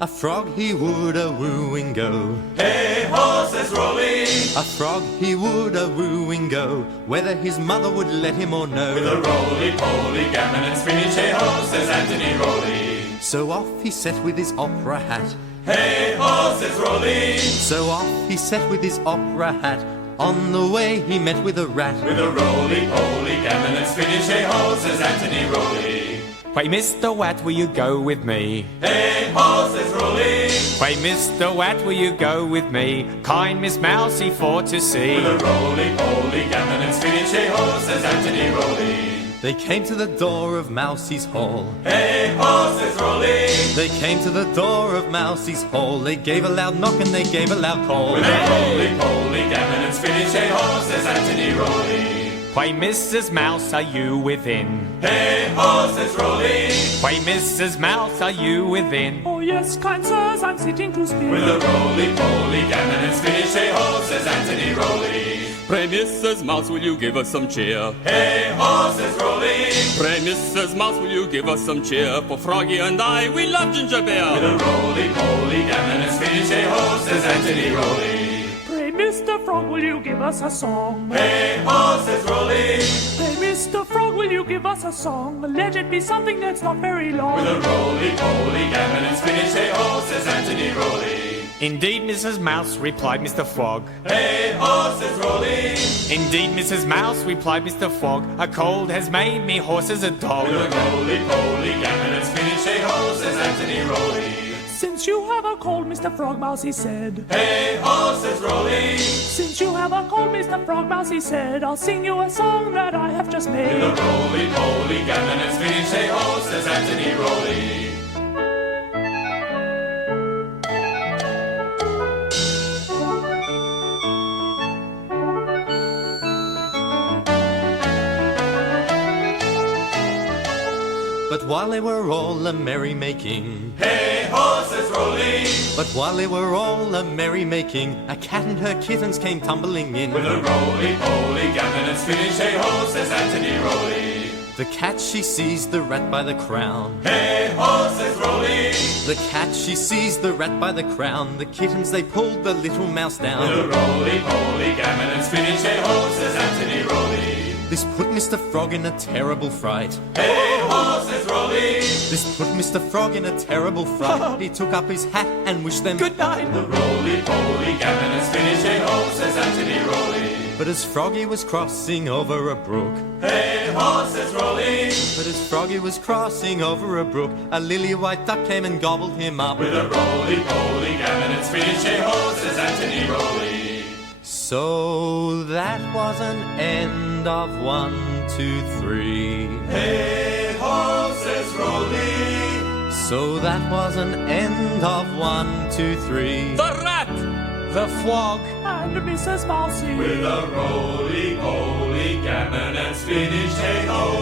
A frog he would a wooing go. Hey ho, says Rolly. A frog he would a wooing go, whether his mother would let him or no. With a roly-poly, gammon and spinach, hey ho, says Anthony Rolly. So off he set with his opera hat. Hey ho, says Rolly. So off he set with his opera hat. On the way he met with a rat. With a roly-poly, gammon and spinach, hey ho, says Anthony Rolly. Pray, Mr. Wat, will you go with me? Hey ho, says Rolly. Pray, Mr. Wat, will you go with me? Kind Miss Mousy for to see. With a roly-poly, gammon and spinach, hey ho, says Anthony Rolly. They came to the door of Mousie's hall. Hey ho, says Rolly. They came to the door of Mousie's hall. They gave a loud knock and they gave a loud call. With a roly-poly, gammon and spinach, hey ho, says Anthony Rolly. Pray, Mrs. Mouse, are you within? Hey ho, says Rolly. Pray, Mrs. Mouse, are you within? Oh yes, kind sirs, I'm sitting to spin. With a roly-poly, gammon and spinach, hey ho, says Anthony Rolly. Pray, Mrs. Mouse, will you give us some cheer? Hey ho, says Rolly. Pray, Mrs. Mouse, will you give us some cheer? For Froggy and I, we love ginger With beer. a roly-poly, gammon and spinach, hey ho, says Anthony Rolly. Pray, Mr. Frog, will you give us a song? Hey ho, says Rolly. Pray, Mr. Frog, will you give us a song? Let it be something that's not very long. With a roly-poly, gammon and spinach, hey ho, says Anthony Rolly. Indeed, Mrs. Mouse, replied Mr. Frog. Hey ho, says Rolly. Indeed, Mrs. Mouse, replied Mr. Frog. A cold has made me hoarse as a dog. With a roly-poly, gammon and spinach, hey ho, says Anthony Rolly. Since you have a cold, Mr. Frog Mouse, he said. Hey ho, says Rolly. Since you have a cold, Mr. Frog Mouse, he said, I'll sing you a song that I have just With a made. roly-poly, gammon and spinach, hey ho, says Anthony Rolly. But while they were all a merry-making, Hey ho, says Rolly. but while they were all a merry-making, a cat and her kittens came tumbling in. With a roly-poly, gammon and spinach, hey ho, says Anthony Rolly. The cat she seized the rat by the crown. Hey ho, says Rolly. The cat she seized the rat by the crown. The kittens they pulled the little mouse With a down. roly-poly, gammon and spinach, hey ho, says Anthony Rolly. This put Mr. Frog in a terrible fright. Hey ho, says Rolly. This put Mr. Frog in a terrible fright. He took up his hat and wished them Good night. The roly-poly, gammon and spinach, hey ho, says Anthony Rolly. But as Froggy was crossing over a brook, Hey ho, says Rolly. but as Froggy was crossing over a brook, a lily-white duck came and gobbled him up. With a roly-poly, gammon and spinach, hey ho, says Anthony Rolly. So that was an end of 1, 2, 3. Hey ho, says Rolly. So that was an end of 1, 2, 3. The rat! The Frog. And Mrs. Mousy. With a roly-poly, gammon and spinach, hey ho,